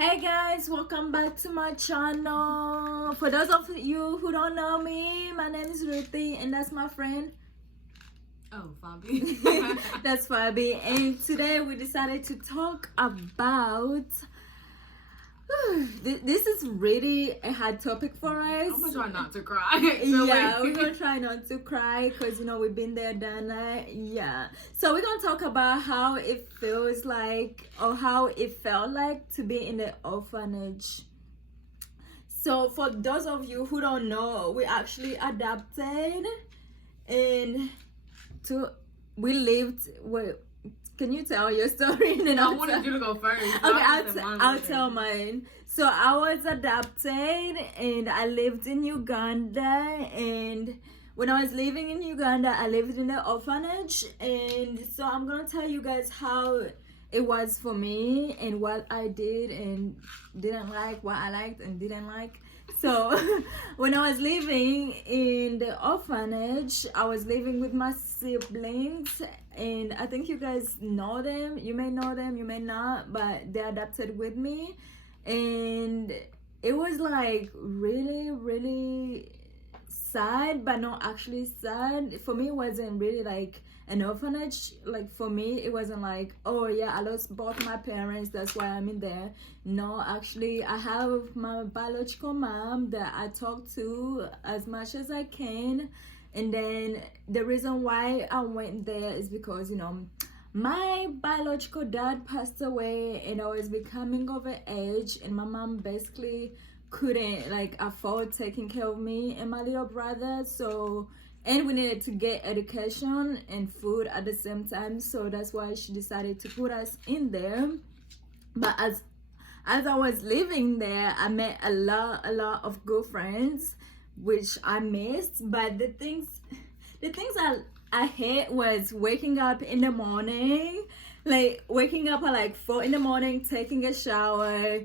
Hey guys, welcome back to my channel. For those of you who don't know me, my name is Ruthie and that's my friend. Oh, Fabi. That's Fabi. And today we decided to talk about this is really a hard topic for us. I'm gonna try not to cry. Yeah, we're gonna try not to cry because we've been there, done that. Yeah, so we're gonna talk about how it feels like or how it felt like to be in the orphanage. So for those of you who don't know, we actually adopted and we lived with. Can you tell your story? And then I wanted you to go first. Okay, I'll tell mine. So I was adopted and I lived in Uganda, and when I was living in Uganda, I lived in the orphanage. And so I'm gonna tell you guys how it was for me and what I did and didn't like, what I liked and didn't like. So when I was living in the orphanage, I was living with my siblings, and I think you guys know them. You may know them, you may not, but they adopted with me. And it was like really, really sad, but not actually sad. For me, it wasn't really like an orphanage. Like for me, it wasn't like, oh yeah, I lost both my parents, that's why I'm in there. No, actually, I have my biological mom that I talk to as much as I can. And then the reason why I went there is because my biological dad passed away and I was becoming of age, and my mom basically couldn't afford taking care of me and my little brother. So, and we needed to get education and food at the same time, so that's why she decided to put us in there. But as I was living there, I met a lot of good friends, which I missed. But the things I hate was waking up in the morning, waking up at 4 in the morning, taking a shower,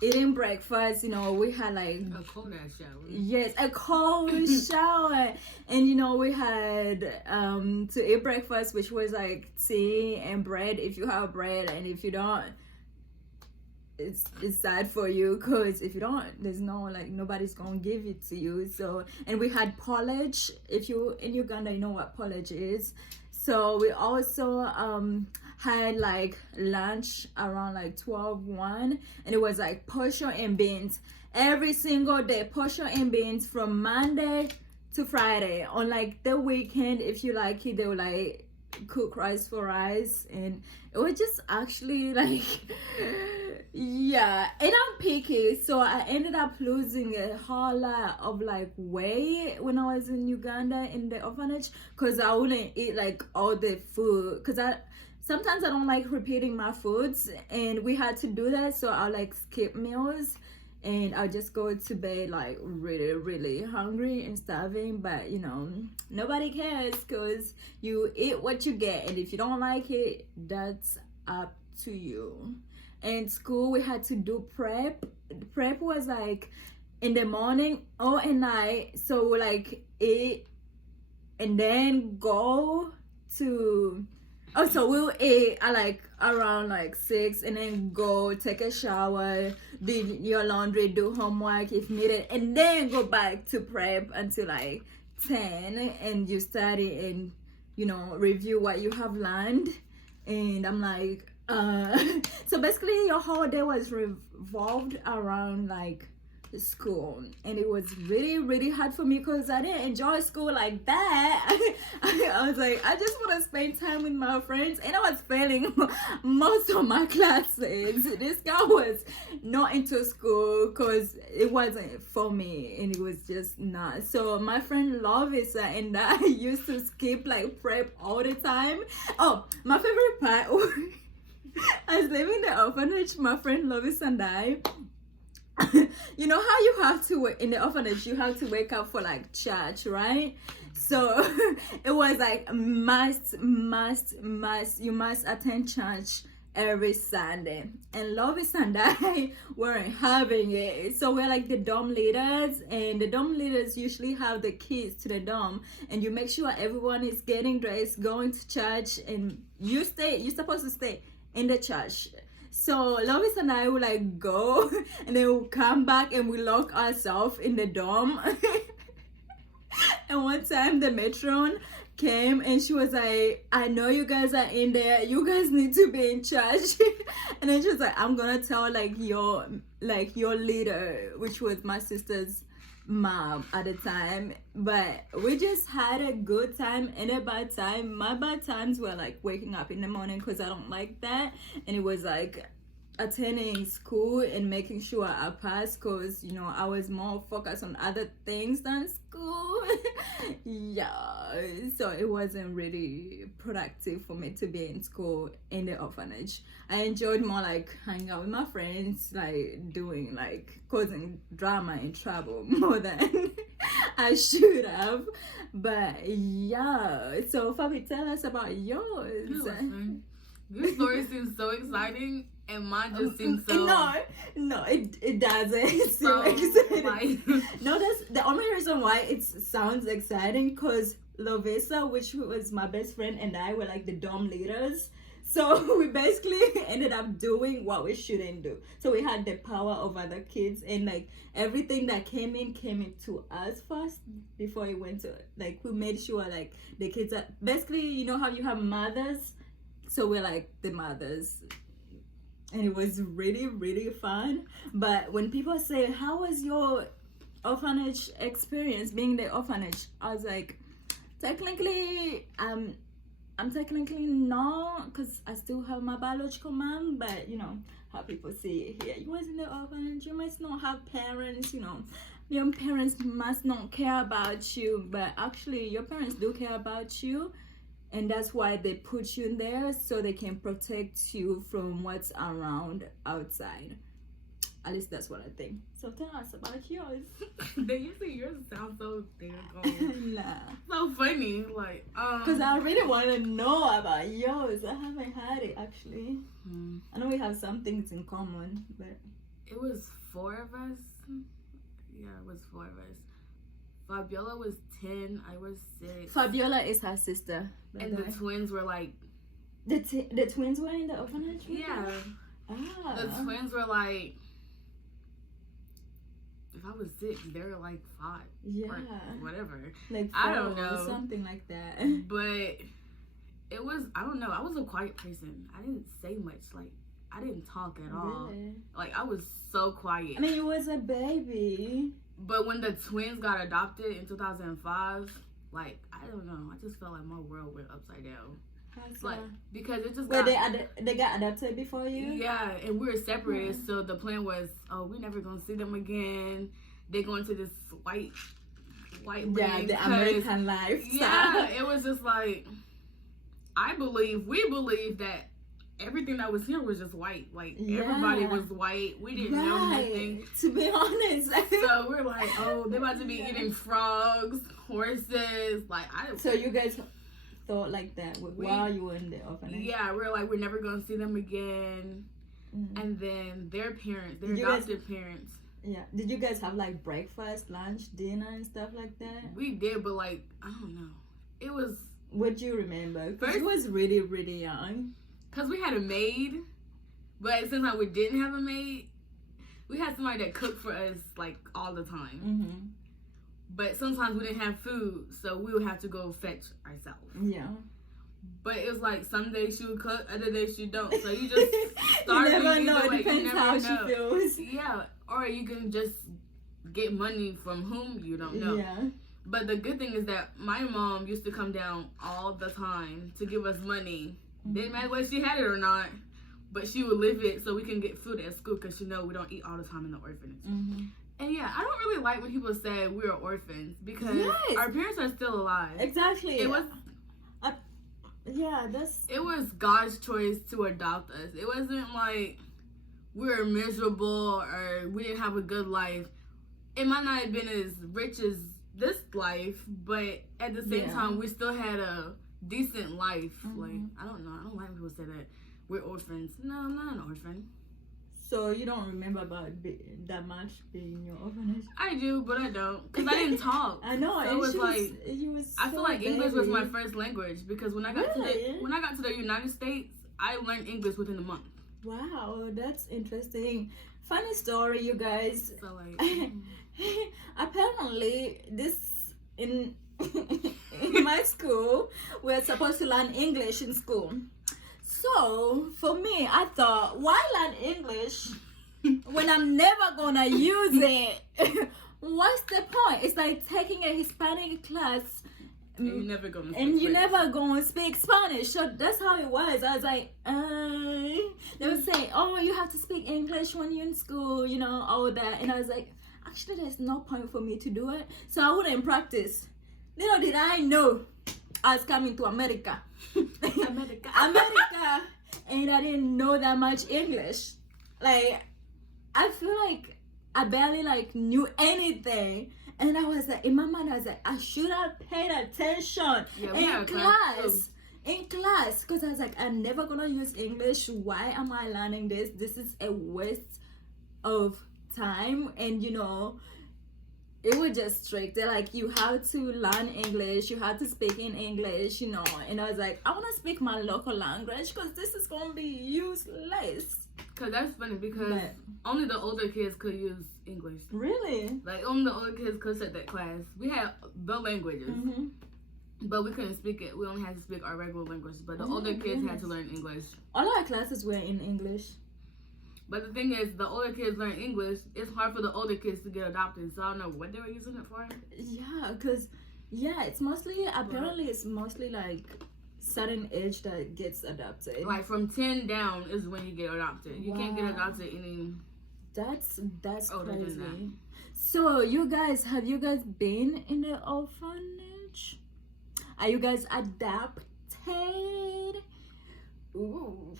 eating breakfast. We had a cold ass shower. Yes, a cold shower. And we had to eat breakfast, which was like tea and bread if you have bread, and if you don't, it's sad for you, because if you don't, there's nobody's gonna give it to you. So, and we had porridge. If you in Uganda, you know what porridge is. So we also had lunch around 12-1, and it was portion and beans every single day, portion and beans from Monday to Friday. On the weekend, if you like it, they will cook rice for us, and it was just actually yeah. And I'm picky, so I ended up losing a whole lot of weight when I was in Uganda in the orphanage, because I wouldn't eat all the food, because sometimes I don't like repeating my foods, and we had to do that. So I'll skip meals, and I'll just go to bed really, really hungry and starving. But nobody cares, because you eat what you get, and if you don't like it, that's up to you. And school, we had to do prep. Prep was in the morning or at night. So eat and then go to. Oh, so we'll eat at around 6, and then go take a shower, do your laundry, do homework if needed, and then go back to prep until 10, and you study and review what you have learned. And I'm so basically your whole day was revolved around school, and it was really, really hard for me because I didn't enjoy school like that. I was I just want to spend time with my friends, and I was failing most of my classes. This guy was not into school because it wasn't for me, and it was just not. So my friend Lovisa and I used to skip prep all the time. Oh, my favorite part I was living in the orphanage, my friend Lovis and I, you know how you have to, in the orphanage, you have to wake up for church, right? So it was you must attend church every Sunday. And Lovis and I weren't having it. So we're the dorm leaders, and the dorm leaders usually have the keys to the dorm, and you make sure everyone is getting dressed, going to church, and you're supposed to stay in the church. So Lovis and I would like go and then we'll come back and we lock ourselves in the dorm. And one time the matron came and she was like, I know you guys are in there, you guys need to be in charge. And then she was like, I'm gonna tell your leader, which was my sister's mom at the time. But we just had a good time and a bad time. My bad times were like waking up in the morning because I don't like that, and it was like attending school and making sure I passed because you know I was more focused on other things than school. Yeah, so it wasn't really productive for me to be in school in the orphanage. I enjoyed more like hanging out with my friends, like doing like causing drama and trouble more than I should have. But yeah, so Fabi, tell us about yours. Your story seems so exciting, and mine just seems so... No, it doesn't So seem exciting. like... No, that's the only reason why it sounds exciting, because Lovisa, which was my best friend, and I were like the dorm leaders. So we basically ended up doing what we shouldn't do. So we had the power over the kids, and like everything that came in to us first before it went to, like, we made sure like the kids are basically, you know how you have mothers, so we're like the mothers. And it was really, really fun. But when people say, how was your orphanage experience, being the orphanage, I was like, technically I'm technically not, because I still have my biological mom. But you know how people see it here, you was in the orphanage, you must not have parents, you know, your parents must not care about you. But actually your parents do care about you, and that's why they put you in there, so they can protect you from what's around outside. At least that's what I think. So tell us about yours. You see, yours sounds so damn Nah. so funny. Like, Because I really want to know about yours. I haven't had it actually. I know we have some things in common, but it was 4 of us. Yeah, it was 4 of us. Fabiola was 10. I was 6. Fabiola is her sister. And the twins were like... The twins were in the orphanage? Yeah. Ah. The twins were like... If I was 6, they were like 5. Yeah. Or whatever. Like 4, I don't know. something like that. But it was... I don't know. I was a quiet person. I didn't say much. Like, I didn't talk at all. Really? Like, I was so quiet. I mean, you was a baby. But when the twins got adopted in 2005, like, I don't know, I just felt like my world went upside down. Like, because it just got... they got adopted before you? Yeah, and we were separated, so the plan was, oh, we're never gonna see them again. They're going to this white Yeah, the American life. Yeah, it was just like, we believe that everything that was here was just white. Like, everybody was white. We didn't know nothing. To be honest. So we're like, oh, they're about to be eating frogs, horses. Like, So you guys thought like that while you were in the orphanage? Yeah, we're like, we're never going to see them again. And then their parents, their adopted parents. Yeah. Did you guys have like breakfast, lunch, dinner, and stuff like that? We did, but like, I don't know. It was... What do you remember? Because you was really, really young. Because we had a maid, but since we didn't have a maid, we had somebody that cooked for us like all the time. But sometimes we didn't have food, so we would have to go fetch ourselves. Yeah. But it was like some days she would cook, other days she don't. So you just start. You never know. It depends how she feels. Yeah, or you can just get money from whom you don't know. Yeah. But the good thing is that my mom used to come down all the time to give us money. Didn't matter whether she had it or not, but she would live it so we can get food at school, because she know we don't eat all the time in the orphanage. And yeah, I don't really like when people say we're orphans, because our parents are still alive. Exactly. It was it was God's choice to adopt us. It wasn't like we were miserable or we didn't have a good life. It might not have been as rich as this life, but at the same time we still had a decent life. Like, I don't know, I don't like when people say that we're orphans. No, I'm not an orphan. So you don't remember about that much being in your orphanage? I do, but I don't, because I didn't talk. I know. So it was like, I feel like baby. English was my first language, because when I got to the United States, I learned English within a month. Wow, that's interesting. Funny story, you guys. So like, Apparently, this in in my school, we're supposed to learn English in school. So for me, I thought, why learn English when I'm never gonna use it? What's the point? It's like taking a Hispanic class. and you're never gonna. And you never gonna speak Spanish. So that's how it was. I was like, they would say, oh, you have to speak English when you're in school, you know, all that. And I was like, actually, there's no point for me to do it. So I wouldn't practice. Little did I know I was coming to America. America. And I didn't know that much English. Like, I feel like I barely like knew anything. And I was like, in my mind, I was like, I should have paid attention in class. In class. Because I was like, I'm never going to use English. Why am I learning this? This is a waste of time. And, you know, it was just strict. They're like, you have to learn English. You have to speak in English, you know. And I was like, I want to speak my local language because this is going to be useless. Because that's funny because only the older kids could use English. Really? Like, only the older kids could take that class. We had the languages, but we couldn't speak it. We only had to speak our regular language. But the older kids had to learn English. All our classes were in English. But the thing is, the older kids learn English. It's hard for the older kids to get adopted. So I don't know what they were using it for. Yeah, because, it's mostly, apparently it's mostly like certain age that gets adopted. Like from 10 down is when you get adopted. You can't get adopted any. That's older crazy. than that. So have you guys been in the orphanage? Are you guys adopted? Ooh.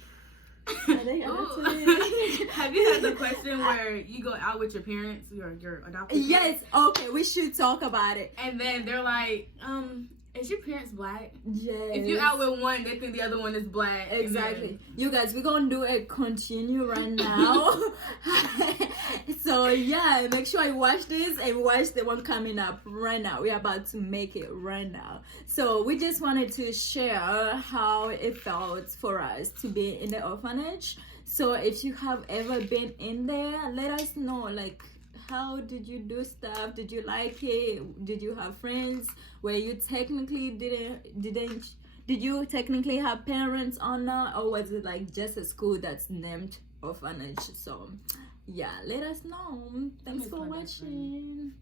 Are they adopted? Have you had the question where you go out with your parents, your adopted parents? Yes. Okay, we should talk about it. And then they're like, is your parents black? Yes. If you're out with one, they think the other one is black. Exactly. You guys, we're gonna do a continue right now. So yeah, make sure you watch this and watch the one coming up right now. We're about to make it right now. So we just wanted to share how it felt for us to be in the orphanage. So if you have ever been in there, let us know, like, how did you do stuff? Did you like it? Did you have friends where you technically did you technically have parents or not? Or was it like just a school that's named orphanage? So yeah, let us know. Thanks for watching.